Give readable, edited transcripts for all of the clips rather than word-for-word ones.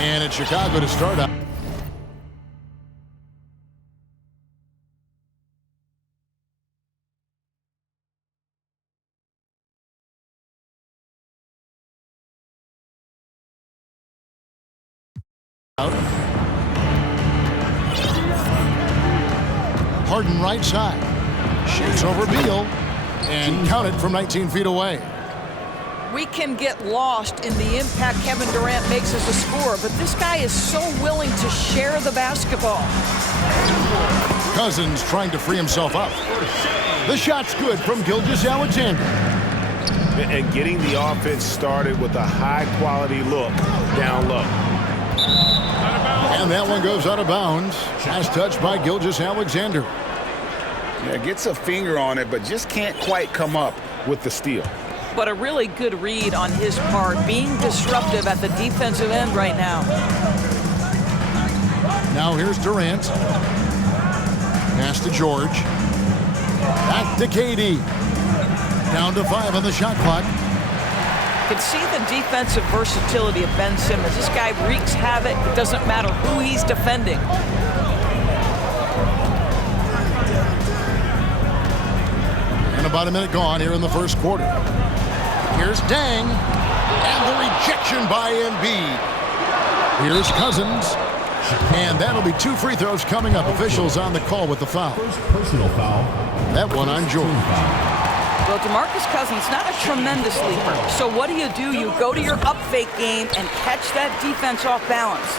And it's Chicago to start up. Harden right side. Shoots over Beal. And count it from 19 feet away. We can get lost in the impact Kevin Durant makes as a scorer, but this guy is so willing to share the basketball. Cousins trying to free himself up. The shot's good from Gilgeous-Alexander. And getting the offense started with a high-quality look down low. And that one goes out of bounds. As touched by Gilgeous-Alexander. Yeah, gets a finger on it, but just can't quite come up with the steal. But a really good read on his part, being disruptive at the defensive end right now. Now here's Durant. Pass to George. Back to KD. Down to 5 on the shot clock. You can see the defensive versatility of Ben Simmons. This guy wreaks havoc. It doesn't matter who he's defending. And about a minute gone here in the first quarter. Here's Dang. And the rejection by Embiid. Here's Cousins. And that'll be 2 free throws coming up. Officials on the call with the foul. First personal foul. That one on George. Well, DeMarcus Cousins, not a tremendous leaper. So what do? You go to your up fake game and catch that defense off balance.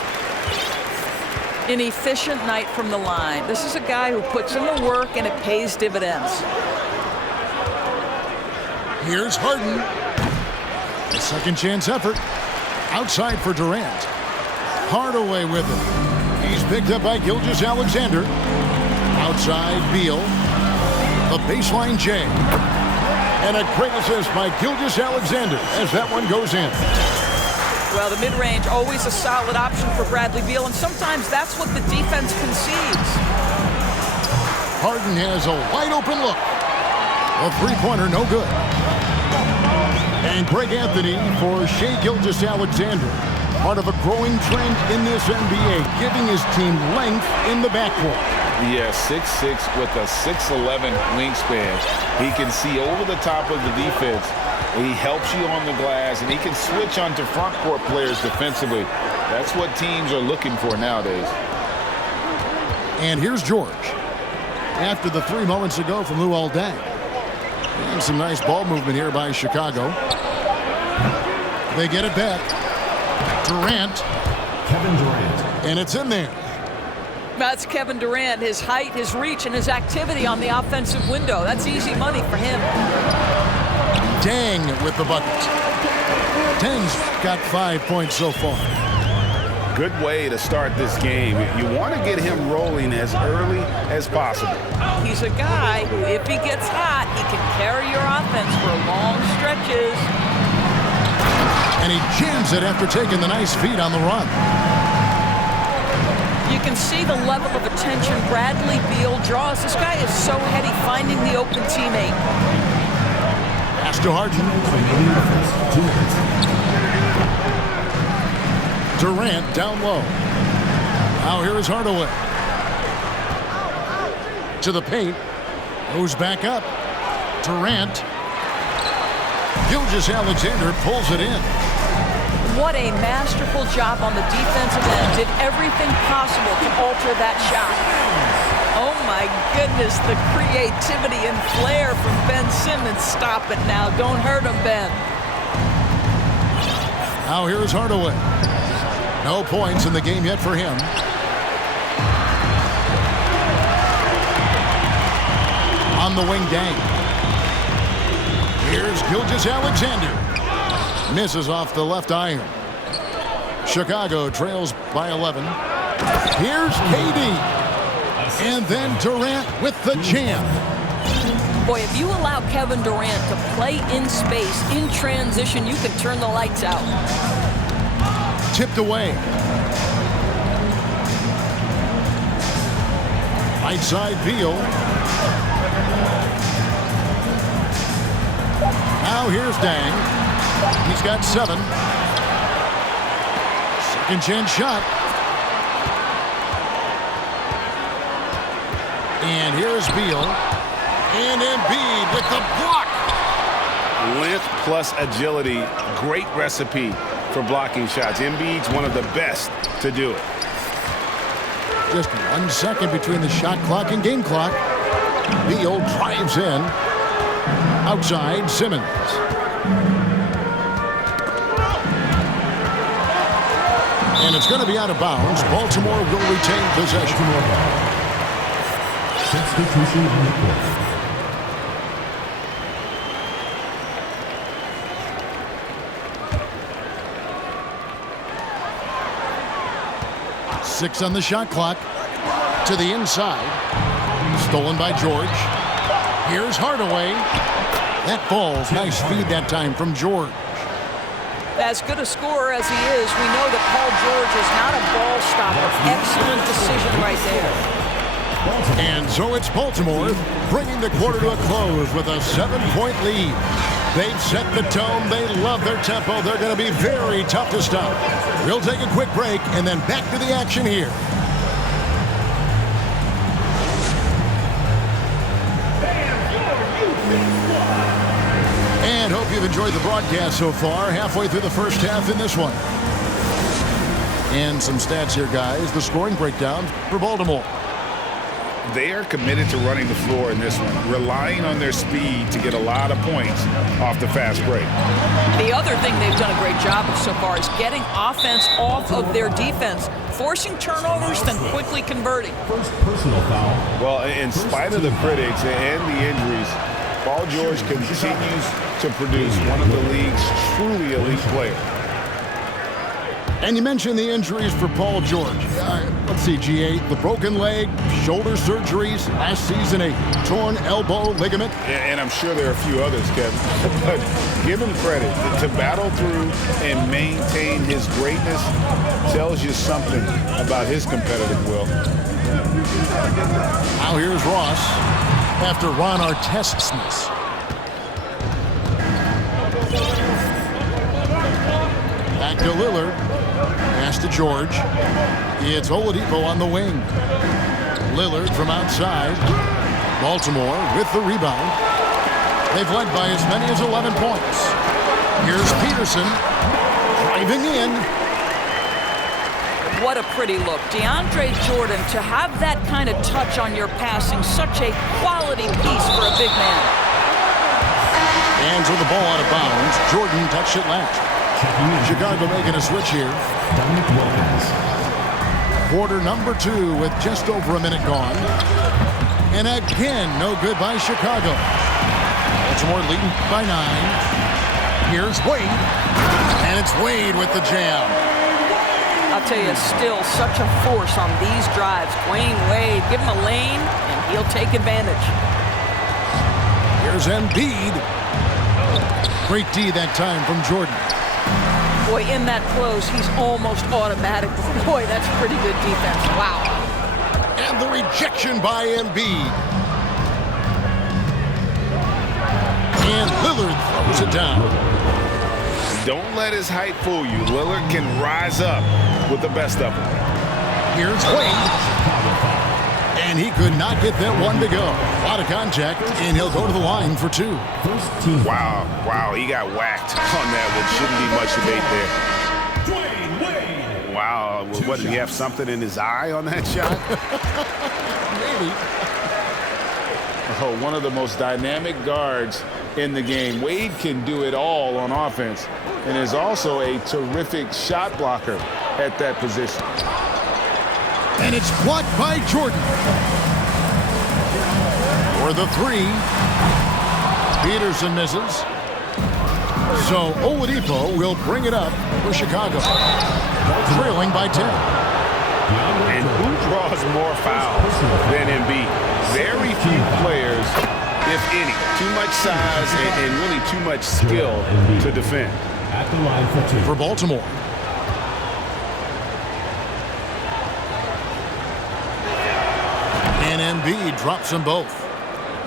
An efficient night from the line. This is a guy who puts in the work and it pays dividends. Here's Harden. A second chance effort. Outside for Durant. Hardaway with it. He's picked up by Gilgeous-Alexander. Outside Beal. The baseline J. And a great assist by Gilgeous-Alexander as that one goes in. Well, the mid-range, always a solid option for Bradley Beal, and sometimes that's what the defense concedes. Harden has a wide-open look. A three-pointer, no good. And Greg Anthony for Shai Gilgeous-Alexander. Part of a growing trend in this NBA, giving his team length in the backcourt. Yeah, 6'6" with a 6'11" wingspan. He can see over the top of the defense. He helps you on the glass, and he can switch onto front court players defensively. That's what teams are looking for nowadays. And here's George. After the 3 moments ago from Luol Deng. And some nice ball movement here by Chicago. They get it back. Durant. Kevin Durant. And it's in there. That's Kevin Durant, his height, his reach, and his activity on the offensive window. That's easy money for him. Dang with the bucket. Deng's got 5 points so far. Good way to start this game. You want to get him rolling as early as possible. He's a guy who, if he gets hot, he can carry your offense for long stretches. And he jams it after taking the nice feed on the run. You can see the level of attention Bradley Beal draws. This guy is so heady finding the open teammate. Pass to Harden. Durant down low. Now here is Hardaway. To the paint. Goes back up. Durant. Gilgeous-Alexander pulls it in. What a masterful job on the defensive end. Did everything possible to alter that shot. Oh my goodness, the creativity and flair from Ben Simmons. Stop it now. Don't hurt him, Ben. Now here's Hardaway. No points in the game yet for him. On the wing, Dang. Here's Gilgeous-Alexander. Misses off the left iron. Chicago trails by 11. Here's KD. And then Durant with the jam. Boy, if you allow Kevin Durant to play in space, in transition, you can turn the lights out. Tipped away. Right side Beal. Now here's Dang. He's got 7. Second chance shot. And here's Beal. And Embiid with the block. Length plus agility, great recipe for blocking shots. Embiid's one of the best to do it. Just 1 second between the shot clock and game clock. Beal drives in. Outside, Simmons. And it's going to be out of bounds. Baltimore will retain possession. Substitution on the court. 6 on the shot clock. To the inside. Stolen by George. Here's Hardaway. That falls. Nice feed that time from George. As good a scorer as he is, we know that Paul George is not a ball stopper. Excellent decision right there. And so it's Baltimore bringing the quarter to a close with a 7-point lead. They've set the tone. They love their tempo. They're going to be very tough to stop. We'll take a quick break and then back to the action here. And hope you've enjoyed the broadcast so far. Halfway through the first half in this one. And some stats here, guys. The scoring breakdown for Baltimore. They are committed to running the floor in this one, relying on their speed to get a lot of points off the fast break. The other thing they've done a great job of so far is getting offense off of their defense, forcing turnovers, then quickly converting. First personal foul. Well, in spite of the critics and the injuries, Paul George continues to produce one of the league's truly elite players. And you mentioned the injuries for Paul George. Let's see, G8, the broken leg, shoulder surgeries, last season a torn elbow ligament. And I'm sure there are a few others, Kevin. But give him credit. To battle through and maintain his greatness tells you something about his competitive will. Now here's Ross after Ron Artest's miss. Back to Lillard. Pass to George. It's Oladipo on the wing. Lillard from outside. Baltimore with the rebound. They've led by as many as 11 points. Here's Peterson driving in. What a pretty look. DeAndre Jordan, to have that kind of touch on your passing, such a quality piece for a big man. And so the ball out of bounds. Jordan touched it last. Chicago making a switch here. Quarter number 2 with just over a minute gone. And again, no good by Chicago. Baltimore leading by 9. Here's Wade. And it's Wade with the jam. I'll tell you, still such a force on these drives. Dwayne Wade, give him a lane, and he'll take advantage. Here's Embiid. Great D that time from Jordan. Boy, in that close, he's almost automatic. Boy, that's pretty good defense. Wow. And the rejection by Embiid. And Lillard throws it down. Don't let his height fool you. Lillard can rise up with the best of them. Here's Wade. And he could not get that one to go. A lot of contact, and he'll go to the line for 2. Wow, he got whacked on that one. Shouldn't be much debate there. Wow, what, did he have something in his eye on that shot? Maybe. Oh, one of the most dynamic guards in the game. Wade can do it all on offense and is also a terrific shot blocker at that position. And it's blocked by Jordan. For the 3. Peterson misses. So Oladipo will bring it up for Chicago. Trailing by 10. And who draws more fouls than Embiid? Very few players, if any. Too much size and really too much skill to defend. At the line for 2. For Baltimore. And Embiid drops them both.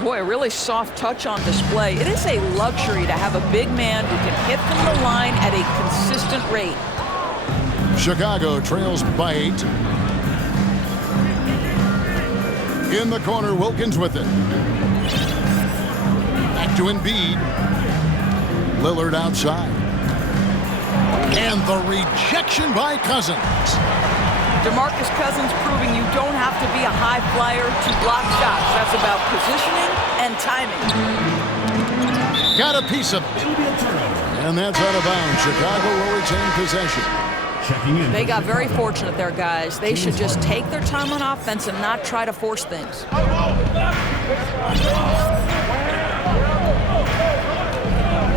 Boy, a really soft touch on display. It is a luxury to have a big man who can hit from the line at a consistent rate. Chicago trails by 8. In the corner, Wilkins with it. Back to Embiid. Lillard outside. And the rejection by Cousins. DeMarcus Cousins proving you don't have to be a high flyer to block shots. That's about positioning and timing. Got a piece of it. It'll be a turnover. And that's out of bounds. Chicago will retain possession. Checking in. They got very fortunate there, guys. They should just take their time on offense and not try to force things.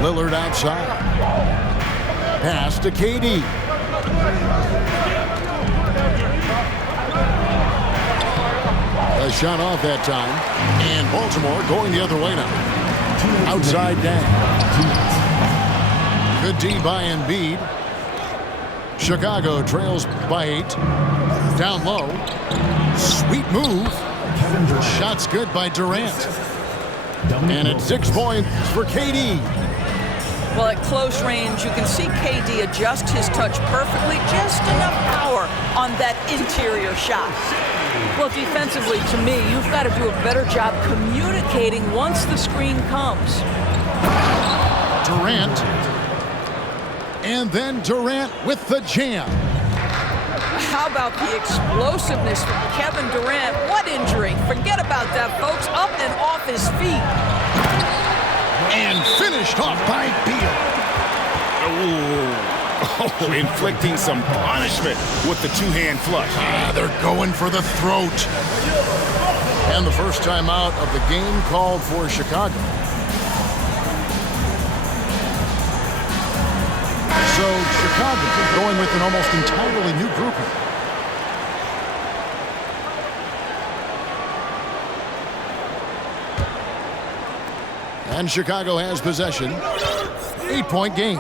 Lillard outside. Pass to KD. A shot off that time. And Baltimore going the other way now. Outside down. Good D by Embiid. Chicago trails by 8. Down low. Sweet move. Shot's good by Durant. And it's 6 points for KD. Well, at close range, you can see KD adjust his touch perfectly. Just enough power on that interior shot. Well, defensively, to me, you've got to do a better job communicating once the screen comes. Durant. And then Durant with the jam. How about the explosiveness from Kevin Durant? What injury? Forget about that, folks. Up and off his feet. And finished off by Beal. Oh, inflicting some punishment with the two-hand flush. They're going for the throat. And the first time out of the game called for Chicago. So Chicago going with an almost entirely new grouping. And Chicago has possession. 8-point game.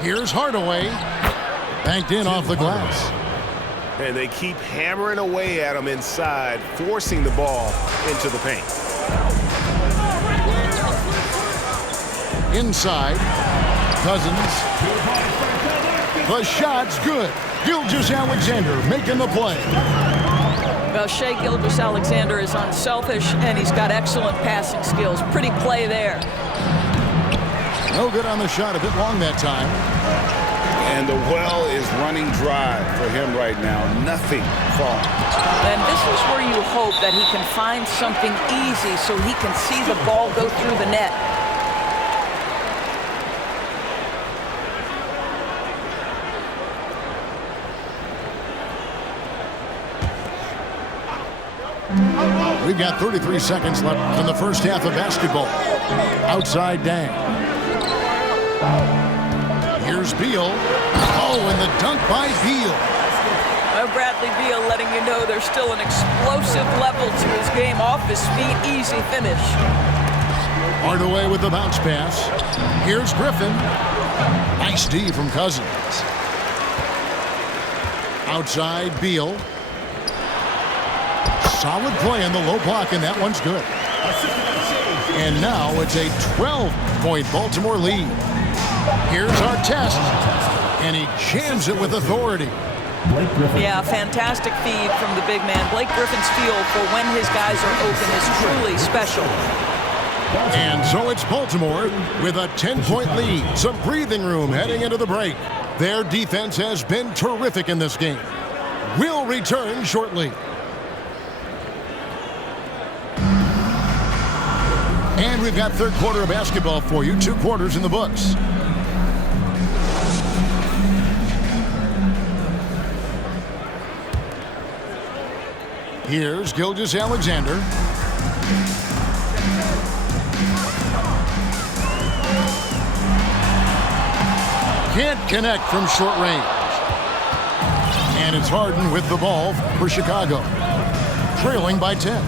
Here's Hardaway. Banked in off the glass. And they keep hammering away at him inside, forcing the ball into the paint. Inside. Cousins. The shot's good. Gilgeous-Alexander making the play. Well, Shai Gilgeous-Alexander is unselfish, and he's got excellent passing skills. Pretty play there. No good on the shot. A bit long that time. And the well is running dry for him right now. Nothing falling. And this is where you hope that he can find something easy so he can see the ball go through the net. We've got 33 seconds left in the first half of basketball. Outside Dang. Here's Beal. Oh, and the dunk by Beal. Bradley Beal letting you know there's still an explosive level to his game. Off his feet, easy finish. Hardaway with the bounce pass. Here's Griffin. Nice D from Cousins. Outside Beal. Solid play in the low block, and that one's good. And now it's a 12-point Baltimore lead. Here's Artest, and he jams it with authority. Yeah, fantastic feed from the big man. Blake Griffin's feel for when his guys are open is truly special. And so it's Baltimore with a 10-point lead. Some breathing room heading into the break. Their defense has been terrific in this game. We'll return shortly. And we've got third quarter of basketball for you. 2 quarters in the books. Here's Gilgeous-Alexander. Can't connect from short range. And it's Harden with the ball for Chicago. Trailing by 10.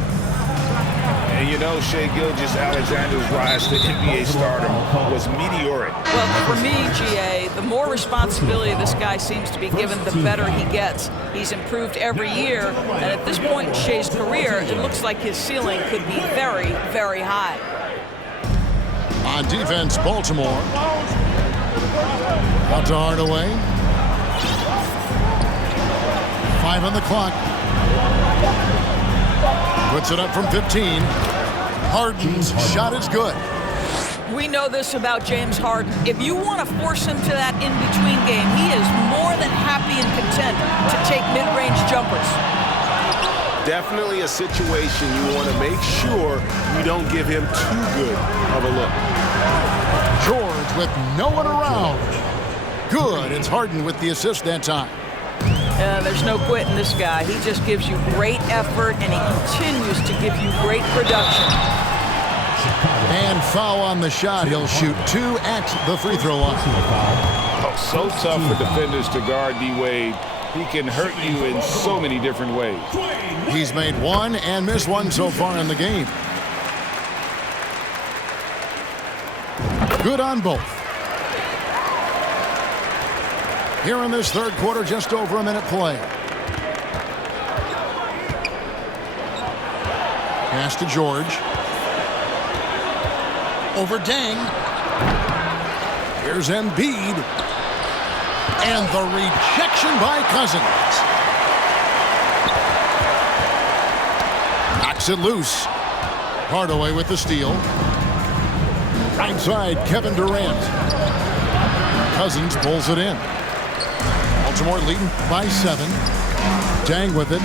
And you know, Shai Gilgeous-Alexander's rise to NBA stardom was meteoric. Well, for me, GA, the more responsibility this guy seems to be given, the better he gets. He's improved every year, and at this point in Shai's career, it looks like his ceiling could be very, very high. On defense, Baltimore. Out to Hardaway. 5 on the clock. Puts it up from 15. Harden's shot is good. We know this about James Harden. If you want to force him to that in-between game, he is more than happy and content to take mid-range jumpers. Definitely a situation you want to make sure you don't give him too good of a look. George with no one around. Good. It's Harden with the assist that time. There's no quitting this guy. He just gives you great effort, and he continues to give you great production. And foul on the shot. He'll shoot 2 at the free throw line. Oh, so tough for defenders to guard D-Wade. He can hurt you in so many different ways. He's made 1 and missed 1 so far in the game. Good on both. Here in this third quarter, just over a minute play. Pass to George. Over Deng. Here's Embiid. And the rejection by Cousins. Knocks it loose. Hardaway with the steal. Right side, Kevin Durant. Cousins pulls it in. Baltimore leading by 7. Deng with it.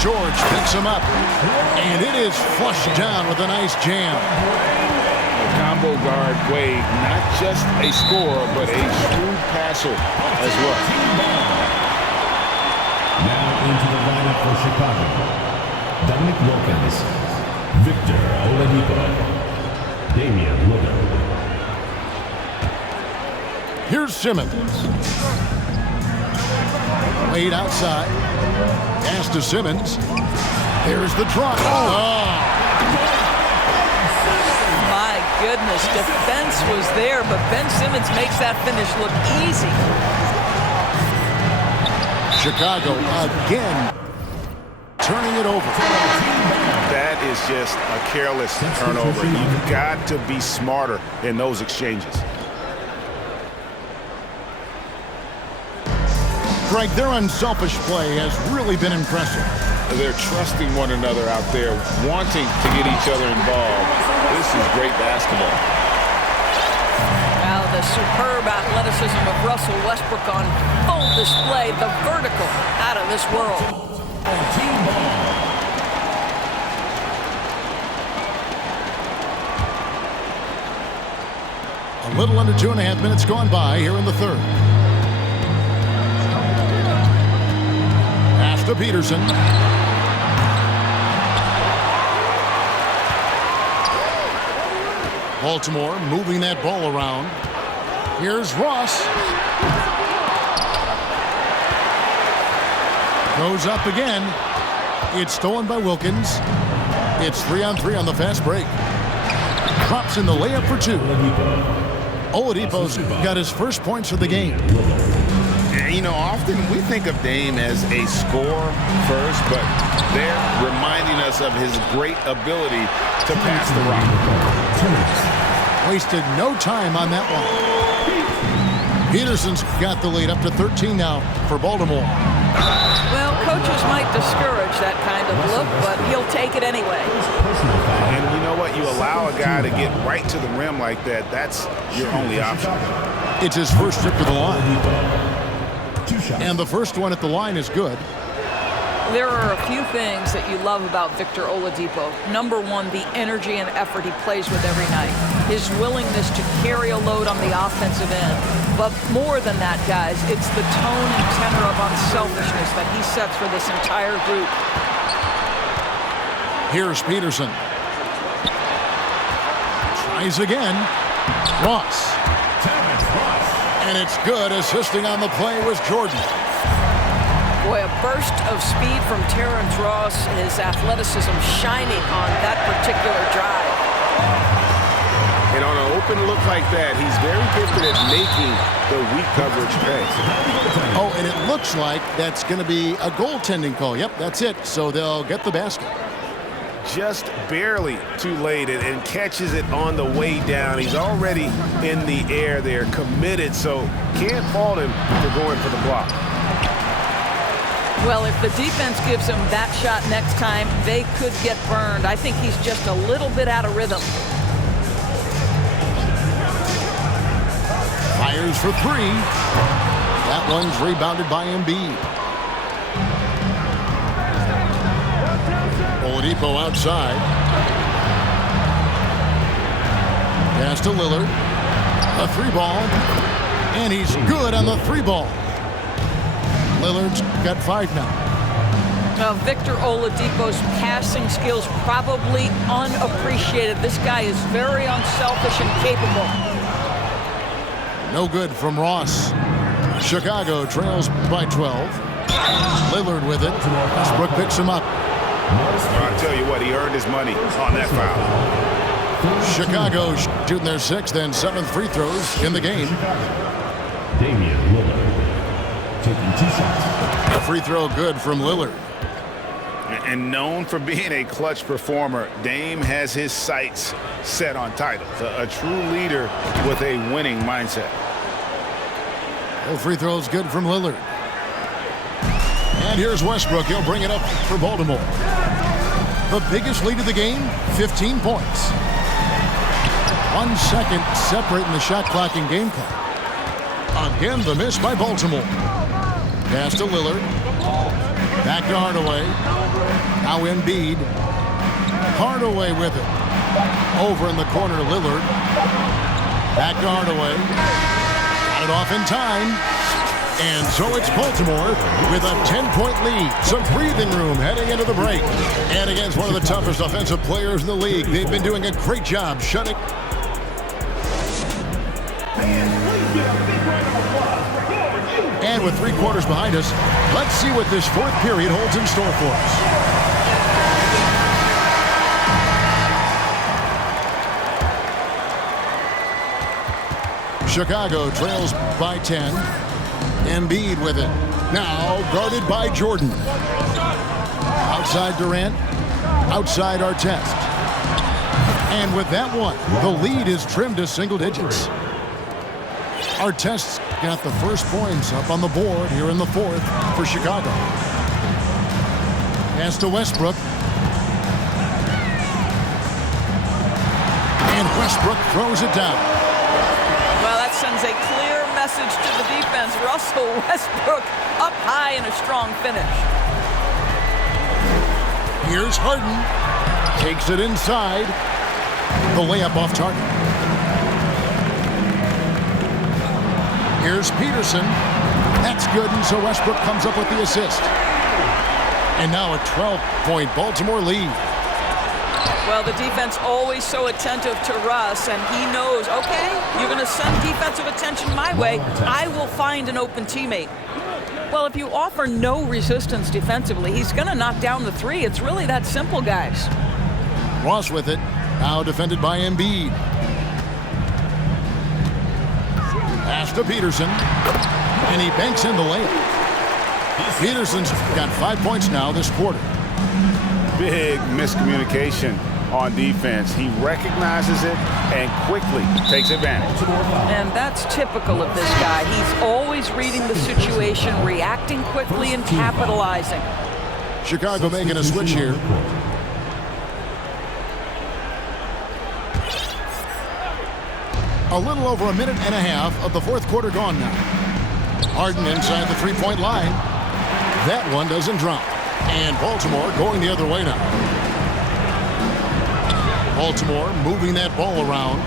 George picks him up. And it is flushed down with a nice jam. Combo guard Wade, not just a scorer, but a shrewd passer as well. Now into the lineup for Chicago. Dominic Wilkins, Victor Oladipo, Damian Lillard. Here's Simmons. Wade outside. Pass to Simmons. There's the drop. Oh. My goodness, defense was there, but Ben Simmons makes that finish look easy. Chicago again turning it over. That is just a careless turnover. You've got to be smarter in those exchanges. Greg, their unselfish play has really been impressive. They're trusting one another out there, wanting to get each other involved. This is great basketball. Now the superb athleticism of Russell Westbrook on full display. The vertical out of this world. A little under 2.5 minutes gone by here in the third. Pass to Peterson. Baltimore moving that ball around. Here's Ross. Goes up again. It's stolen by Wilkins. It's 3-on-3 on the fast break. Drops in the layup for 2. Oladipo's got his first points of the game. You know, often we think of Dame as a scorer first, but they're reminding us of his great ability to pass the rock. Wasted no time on that one. Peterson's got the lead up to 13 now for Baltimore. Well, coaches might discourage that kind of look, but he'll take it anyway. And you know what? You allow a guy to get right to the rim like that, that's your only option. It's his first trip to the line. And the first one at the line is good. There are a few things that you love about Victor Oladipo. Number one, the energy and effort he plays with every night. His willingness to carry a load on the offensive end. But more than that, guys, it's the tone and tenor of unselfishness that he sets for this entire group. Here's Peterson. Tries again. Ross. And it's good. Assisting on the play was Jordan. Boy, a burst of speed from Terrence Ross, his athleticism shining on that particular drive. And on an open look like that, he's very gifted at making the weak coverage pay. Oh, and it looks like that's going to be a goaltending call. Yep, that's it. So they'll get the basket. just barely too late and catches it on the way down. He's already in the air there, committed, so can't fault him for going for the block. Well, if the defense gives him that shot next time, they could get burned. I think he's just a little bit out of rhythm. Fires for three. That one's rebounded by Embiid. Oladipo outside. Pass to Lillard. A three ball. And he's good on the three ball. Lillard's got 5 now. Now, Victor Oladipo's passing skills probably unappreciated. This guy is very unselfish and capable. No good from Ross. Chicago trails by 12. Lillard with it. Westbrook picks him up. I'll tell you what, he earned his money on that foul. Chicago shooting their 6th and 7th free throws in the game. Damian Lillard taking 2 shots. A free throw good from Lillard. And known for being a clutch performer, Dame has his sights set on titles. A true leader with a winning mindset. No free throws good from Lillard. And here's Westbrook. He'll bring it up for Baltimore. The biggest lead of the game, 15 points. 1 second separating the shot clock and game clock. Again, the miss by Baltimore. Pass to Lillard. Back to Hardaway. Now Embiid. Hardaway with it. Over in the corner, Lillard. Back to Hardaway. Got it off in time. And so it's Baltimore with a 10-point lead. Some breathing room heading into the break. And against one of the toughest offensive players in the league. They've been doing a great job shutting. And with 3 quarters behind us, let's see what this 4th period holds in store for us. Chicago trails by 10. Embiid with it. Now guarded by Jordan. Outside Durant. Outside Artest. And with that one, the lead is trimmed to single digits. Artest's got the first points up on the board here in the 4th for Chicago. Pass to Westbrook. And Westbrook throws it down. Well, that sends a clear message to the defense. Russell Westbrook up high in a strong finish. Here's Harden. Takes it inside. The layup off target. Here's Peterson. That's good, and so Westbrook comes up with the assist. And now a 12-point Baltimore lead. Well, the defense always so attentive to Russ, and he knows, okay, you're going to send defensive attention my way. I will find an open teammate. Well, if you offer no resistance defensively, he's going to knock down the 3. It's really that simple, guys. Ross with it. Now defended by Embiid. Pass to Peterson. And he banks in the layup. Peterson's got 5 points now this quarter. Big miscommunication on defense. He recognizes it and quickly takes advantage. And that's typical of this guy. He's always reading the situation, reacting quickly, and capitalizing. Chicago making a switch here. A little over a minute and a half of the 4th quarter gone now. Harden inside the 3-point line. That one doesn't drop. And Baltimore going the other way now. Baltimore moving that ball around.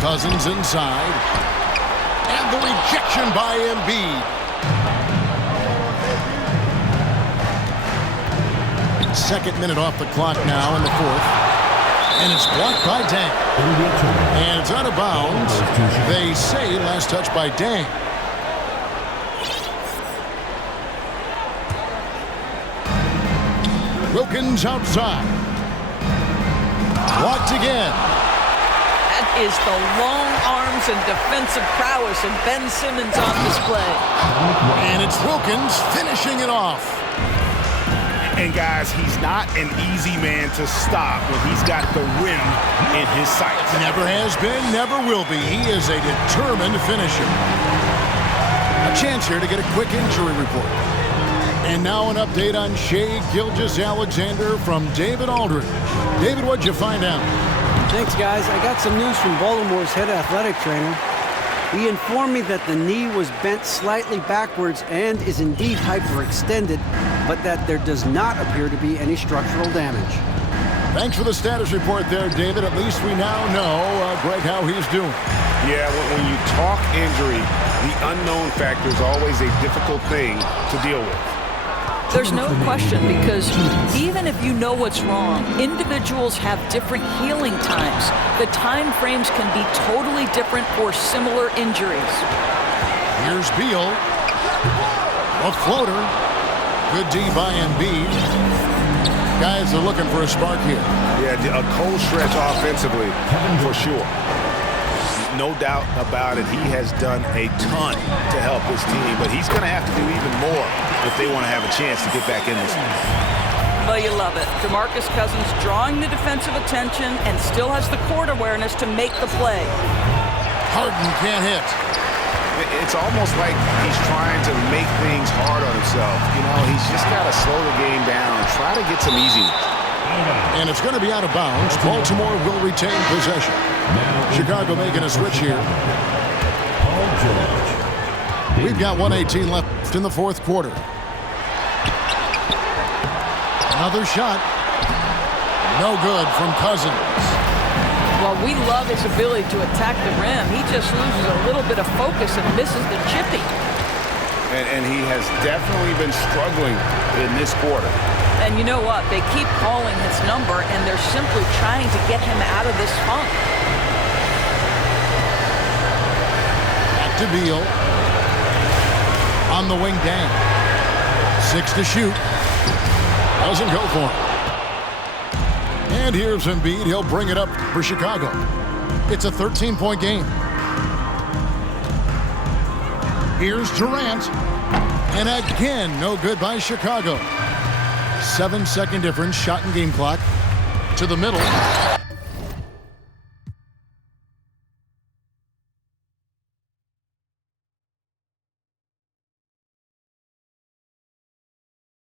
Cousins inside. And the rejection by Embiid. Second minute off the clock now in the 4th. And it's blocked by Dang. And it's out of bounds. They say last touch by Dang. Wilkins outside. Blocked again. That is the long arms and defensive prowess of Ben Simmons on display. And it's Wilkins finishing it off. And guys, he's not an easy man to stop when he's got the rim in his sights. Never has been, never will be. He is a determined finisher. A chance here to get a quick injury report. And now an update on Shai Gilgeous-Alexander from David Aldridge. David, what'd you find out? Thanks, guys. I got some news from Baltimore's head athletic trainer. He informed me that the knee was bent slightly backwards and is indeed hyperextended, but that there does not appear to be any structural damage. Thanks for the status report there, David. At least we now know, Greg, how he's doing. Yeah, when you talk injury, the unknown factor is always a difficult thing to deal with. There's no question, because even if you know what's wrong, individuals have different healing times. The time frames can be totally different for similar injuries. Here's Beal. A floater. Good D by Embiid. Guys are looking for a spark here. Yeah, a cold stretch offensively, for sure. No doubt about it, he has done a ton to help his team, but he's going to have to do even more if they want to have a chance to get back in this one. Well, you love it. DeMarcus Cousins drawing the defensive attention and still has the court awareness to make the play. Harden can't hit. It's almost like he's trying to make things hard on himself. You know, he's just got to slow the game down, try to get some easy ones. And it's going to be out of bounds. Baltimore will retain possession. Chicago making a switch here. We've got 1:18 left in the fourth quarter. Another shot. No good from Cousins. Well, we love his ability to attack the rim. He just loses a little bit of focus and misses the chippy. And he has definitely been struggling in this quarter. And you know what? They keep calling his number, and they're simply trying to get him out of this funk. Back to Beal. On the wing, Dang. 6 to shoot. Doesn't go for him. And here's Embiid. He'll bring it up for Chicago. It's a 13-point game. Here's Durant. And again, no good by Chicago. 7-second difference, shot and game clock. To the middle.